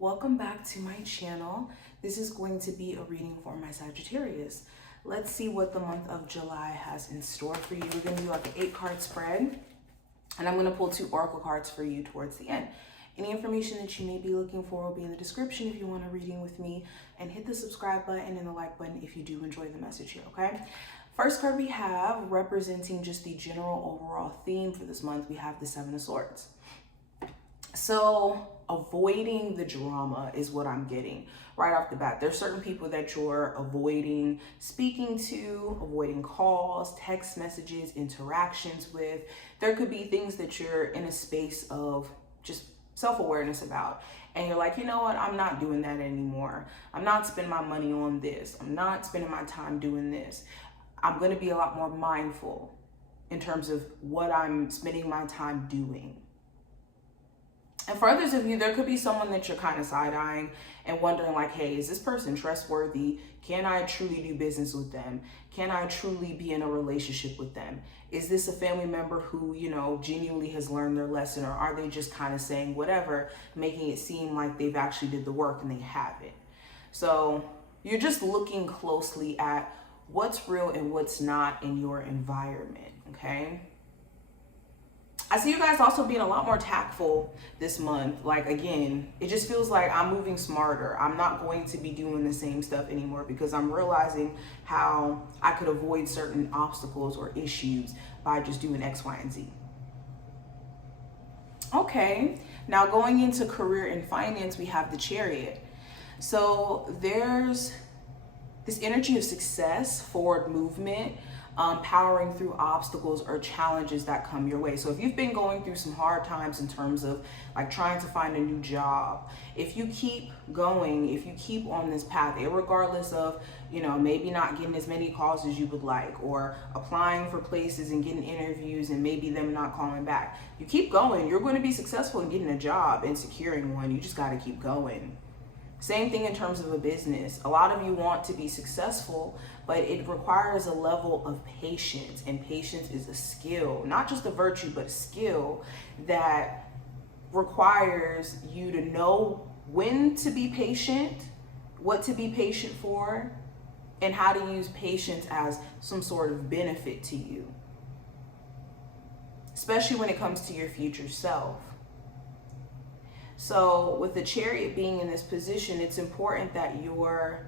Welcome back to my channel. This is going to be a reading for my Sagittarius. Let's see what the month of July has in store for you. We're going to do like an 8-card spread, and I'm going to pull 2 oracle cards for you towards the end. Any information that you may be looking for will be in the description if you want a reading with me, and hit the subscribe button and the like button if you do enjoy the message here, okay? First card we have, representing just the general overall theme for this month, we have the 7 of Swords. So avoiding the drama is what I'm getting right off the bat. There's certain people that you're avoiding speaking to, avoiding calls, text messages, interactions with. There could be things that you're in a space of just self-awareness about. And you're like, you know what? I'm not doing that anymore. I'm not spending my money on this. I'm not spending my time doing this. I'm going to be a lot more mindful in terms of what I'm spending my time doing. And for others of you, there could be someone that you're kind of side-eyeing and wondering like, hey, is this person trustworthy? Can I truly do business with them? Can I truly be in a relationship with them? Is this a family member who, you know, genuinely has learned their lesson, or are they just kind of saying whatever, making it seem like they've actually did the work and they haven't? So you're just looking closely at what's real and what's not in your environment, okay? I see you guys also being a lot more tactful this month. Like, again, it just feels like I'm moving smarter. I'm not going to be doing the same stuff anymore because I'm realizing how I could avoid certain obstacles or issues by just doing X, Y, and Z. Okay, now going into career and finance, we have the Chariot. So there's this energy of success, forward movement, powering through obstacles or challenges that come your way. So if you've been going through some hard times in terms of like trying to find a new job, if you keep going, if you keep on this path, regardless of, you know, maybe not getting as many calls as you would like, or applying for places and getting interviews and maybe them not calling back, you keep going, you're going to be successful in getting a job and securing one. You just got to keep going. Same thing in terms of a business. A lot of you want to be successful, but it requires a level of patience, and patience is a skill, not just a virtue, but a skill that requires you to know when to be patient, what to be patient for, and how to use patience as some sort of benefit to you, especially when it comes to your future self. So with the Chariot being in this position, it's important that you're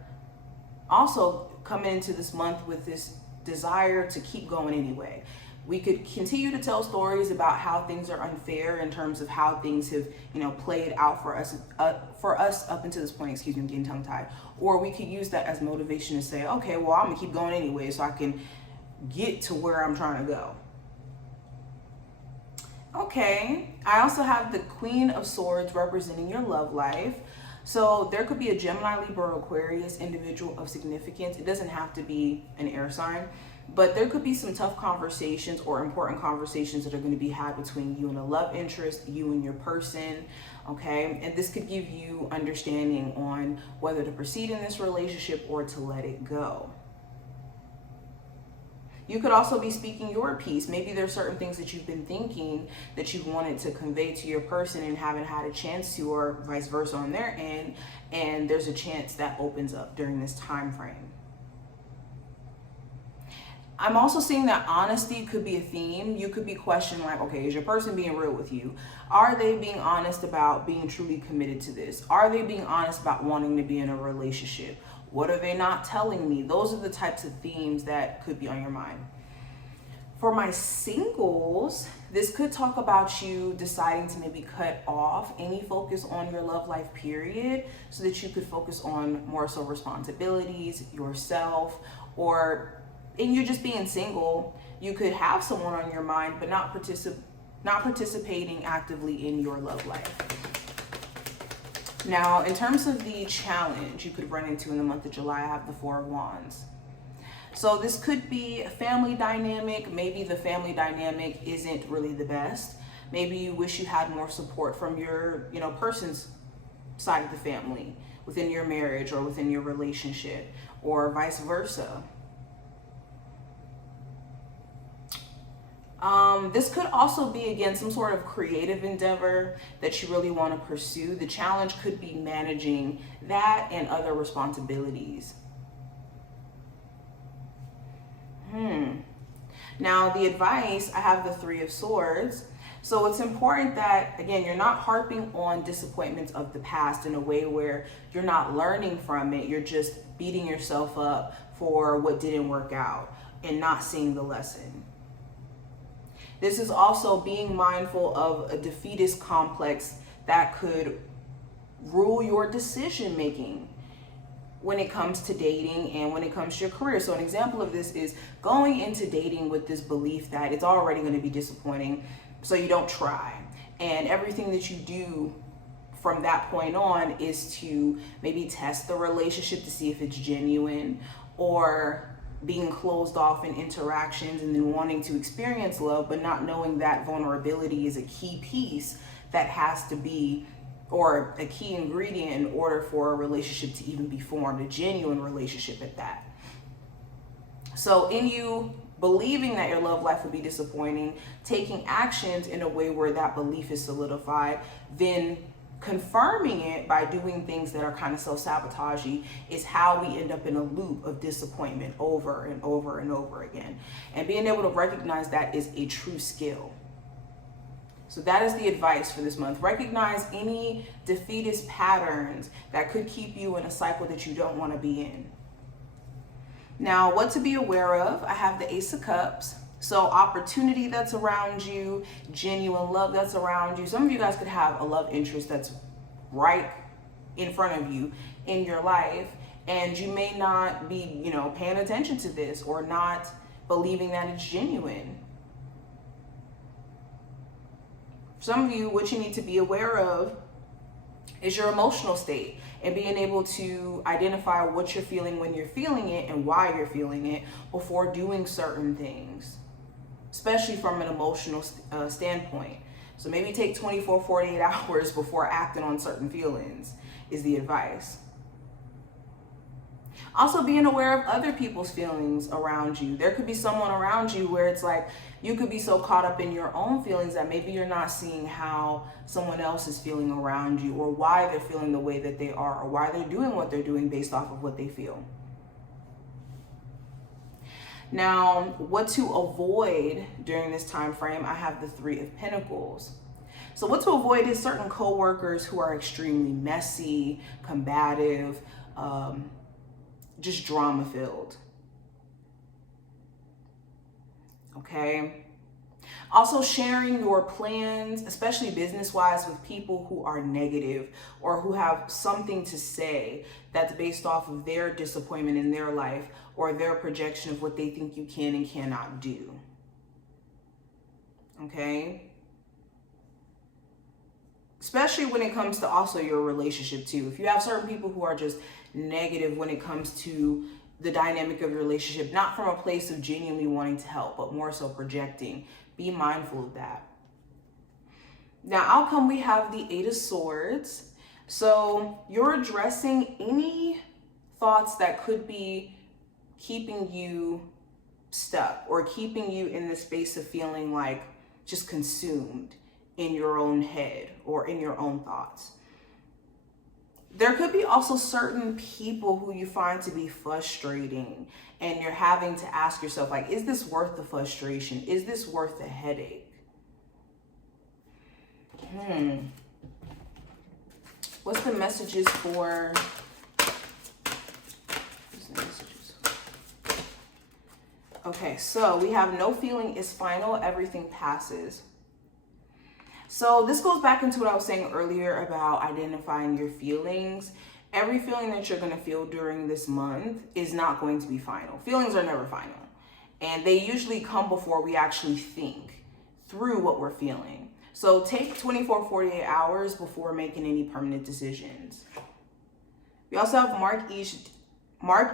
also coming into this month with this desire to keep going anyway. We could continue to tell stories about how things are unfair in terms of how things have, you know, played out for us up until this point. Excuse me, I'm getting tongue-tied. Or we could use that as motivation to say, okay, well, I'm gonna keep going anyway so I can get to where I'm trying to go. Okay, I also have the Queen of Swords representing your love life. So there could be a Gemini, Libra, Aquarius individual of significance. It doesn't have to be an air sign, but there could be some tough conversations or important conversations that are going to be had between you and a love interest, you and your person, okay? And this could give you understanding on whether to proceed in this relationship or to let it go. You could also be speaking your piece. Maybe there's certain things that you've been thinking that you wanted to convey to your person and haven't had a chance to, or vice versa on their end, and there's a chance that opens up during this time frame. I'm also seeing that honesty could be a theme. You could be questioning like, okay, is your person being real with you? Are they being honest about being truly committed to this? Are they being honest about wanting to be in a relationship? What are they not telling me? Those are the types of themes that could be on your mind. For my singles, this could talk about you deciding to maybe cut off any focus on your love life period so that you could focus on more so responsibilities, yourself, or in you just being single, you could have someone on your mind but not participating actively in your love life. Now, in terms of the challenge you could run into in the month of July, I have the 4 of Wands. So this could be a family dynamic. Maybe the family dynamic isn't really the best. Maybe you wish you had more support from your, you know, person's side of the family within your marriage or within your relationship, or vice versa. This could also be, again, some sort of creative endeavor that you really want to pursue. The challenge could be managing that and other responsibilities. Now, the advice, I have the Three of Swords. So it's important that, again, you're not harping on disappointments of the past in a way where you're not learning from it. You're just beating yourself up for what didn't work out and not seeing the lesson. This is also being mindful of a defeatist complex that could rule your decision making when it comes to dating and when it comes to your career. So an example of this is going into dating with this belief that it's already going to be disappointing, so you don't try. And everything that you do from that point on is to maybe test the relationship to see if it's genuine, or being closed off in interactions and then wanting to experience love, but not knowing that vulnerability is a key piece that has to be, or a key ingredient in order for a relationship to even be formed, a genuine relationship at that. So in you believing that your love life will be disappointing, taking actions in a way where that belief is solidified, then confirming it by doing things that are kind of self-sabotaging is how we end up in a loop of disappointment over and over and over again. And being able to recognize that is a true skill. So that is the advice for this month. Recognize any defeatist patterns that could keep you in a cycle that you don't want to be in. Now, what to be aware of, I have the Ace of Cups. So opportunity that's around you, genuine love that's around you. Some of you guys could have a love interest that's right in front of you in your life, and you may not be, paying attention to this or not believing that it's genuine. Some of you, what you need to be aware of is your emotional state and being able to identify what you're feeling when you're feeling it and why you're feeling it before doing certain things, especially from an emotional standpoint. So maybe take 24, 48 hours before acting on certain feelings is the advice. Also being aware of other people's feelings around you. There could be someone around you where it's like you could be so caught up in your own feelings that maybe you're not seeing how someone else is feeling around you, or why they're feeling the way that they are, or why they're doing what they're doing based off of what they feel. Now, what to avoid during this time frame, I have the Three of Pentacles. So what to avoid is certain coworkers who are extremely messy, combative, just drama filled. Okay. Also sharing your plans, especially business-wise, with people who are negative or who have something to say that's based off of their disappointment in their life or their projection of what they think you can and cannot do. Okay? Especially when it comes to also your relationship too. If you have certain people who are just negative when it comes to the dynamic of your relationship, not from a place of genuinely wanting to help, but more so projecting, be mindful of that. Now, outcome, we have the Eight of Swords. So you're addressing any thoughts that could be keeping you stuck or keeping you in the space of feeling like just consumed in your own head or in your own thoughts. There could be also certain people who you find to be frustrating, and you're having to ask yourself, like, is this worth the frustration? Is this worth the headache? What's the messages for? Okay, so we have no feeling is final, everything passes. So this goes back into what I was saying earlier about identifying your feelings. Every feeling that you're going to feel during this month is not going to be final. Feelings are never final. And they usually come before we actually think through what we're feeling. So take 24, 48 hours before making any permanent decisions. We also have mark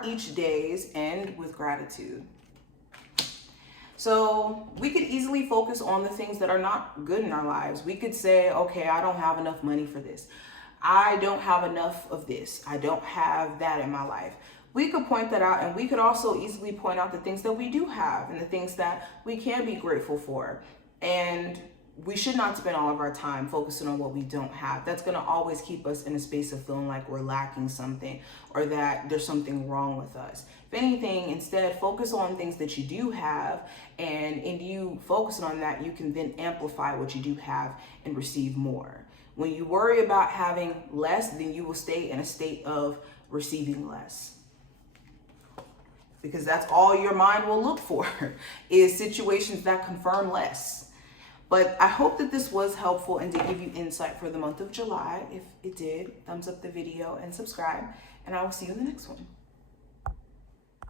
each day's end with gratitude. So we could easily focus on the things that are not good in our lives. We could say, okay, I don't have enough money for this. I don't have enough of this. I don't have that in my life. we could point that out, and we could also easily point out the things that we do have and the things that we can be grateful for. And we should not spend all of our time focusing on what we don't have. That's going to always keep us in a space of feeling like we're lacking something or that there's something wrong with us. If anything, instead, focus on things that you do have, and in you focusing on that, you can then amplify what you do have and receive more. When you worry about having less, then you will stay in a state of receiving less. Because that's all your mind will look for is situations that confirm less. But I hope that this was helpful and did give you insight for the month of July. If it did, thumbs up the video and subscribe, and I will see you in the next one.